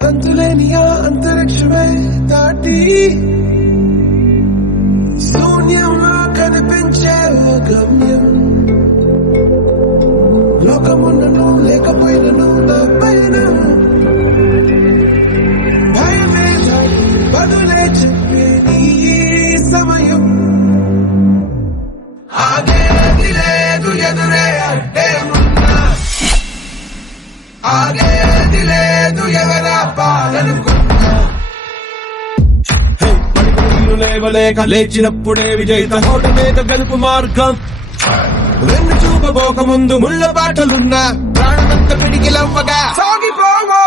అంతులేని ఆ అంతరిక్షమే దాటి శూన్యంలో కనిపించే ఓ గమ్యం. లోకమున్నను లేకపోయినను నా పైన భయమే బదులే చెప్పే నీ సమయం. ఆగేది లేదు ఎదురే అంటే ఉన్నా, ఆగేది లేదు ఎవరా పాలనుకున్నా. లేవలేక లేచినప్పుడే విజయిత హోటమేక గెలుపు మార్గం. వెన్ను చూపబోక ముందు ముళ్ళ బాటలున్నా ప్రాణమంత పిడికిలవ్వగా సాగిపోవో